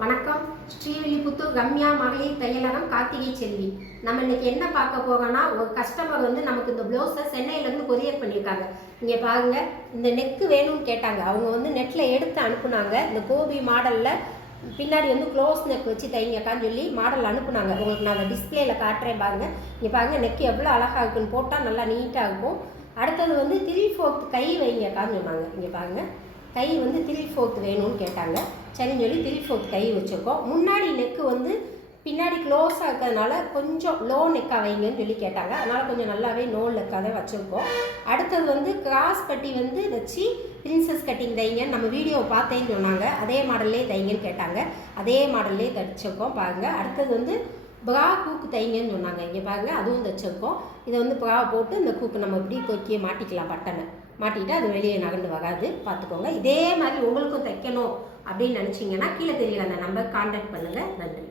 வணக்கம். ஸ்ரீவில்லிபுத்தூர் ரம்யா மகளிர் தையலகம் கார்த்திகை செல்வி. நம்ம இன்னைக்கு என்ன பார்க்க போறோம்னா, ஒரு கஸ்டமர் நமக்கு இந்த ப்ளவுஸை சென்னையிலேருந்து கொரியர் பண்ணியிருக்காங்க. இங்கே பாருங்க, இந்த நெக்கு வேணும்னு கேட்டாங்க. அவங்க நெட்டில் எடுத்து அனுப்புனாங்க. இந்த கோபி மாடலில் பின்னாடி க்ளோஸ் நெக் வச்சு தைங்கக்கான்னு சொல்லி மாடல் அனுப்புனாங்க. உங்களுக்கு நான் அந்த டிஸ்பிளேயில் காட்டுறேன் பாருங்க. இங்கே பாருங்க, நெக்கு எவ்வளோ அழகாக இருக்குன்னு போட்டால் நல்லா நீட்டாக இருக்கும். அடுத்தது 3/4 கை வைங்கக்கான்னு சொன்னாங்க. இங்கே பாருங்க, கை 3/4 வேணும்னு கேட்டாங்க. சரின்னு சொல்லி 3/4 கை வச்சுருக்கோம். முன்னாடி நெக்கு பின்னாடி க்ளோஸாக இருக்கிறதுனால கொஞ்சம் லோ நெக்காக வைங்கன்னு சொல்லி கேட்டாங்க. அதனால் கொஞ்சம் நல்லாவே லோ நெக்காக தான் வச்சுருக்கோம். அடுத்தது கிராஸ் பட்டி வச்சு பிரின்சஸ் கட்டிங் தைங்கன்னு நம்ம வீடியோ பார்த்தேன்னு சொன்னாங்க. அதே மாடல்லே தைங்கன்னு கேட்டாங்க. அதே மாடல்லே தைச்சிருக்கோம் பாருங்கள். அடுத்தது ப்ரா கூக்கு தைங்கன்னு சொன்னாங்க. இங்கே பாருங்கள், அதுவும் தைச்சிருக்கோம். இதை ப்ரா போட்டு இந்த கூக்கு நம்ம இப்படி கொக்கியை மாட்டிக்கலாம். பட்டனை மாட்டிக்கிட்டு அது வெளியே நகர்ந்து வராது, பார்த்துக்கோங்க. இதே மாதிரி உங்களுக்கும் தைக்கணும் அப்படின்னு நினச்சிங்கன்னா கீழே தெரியல அந்த நம்பர் கான்டாக்ட் பண்ணுங்கள். நன்றி.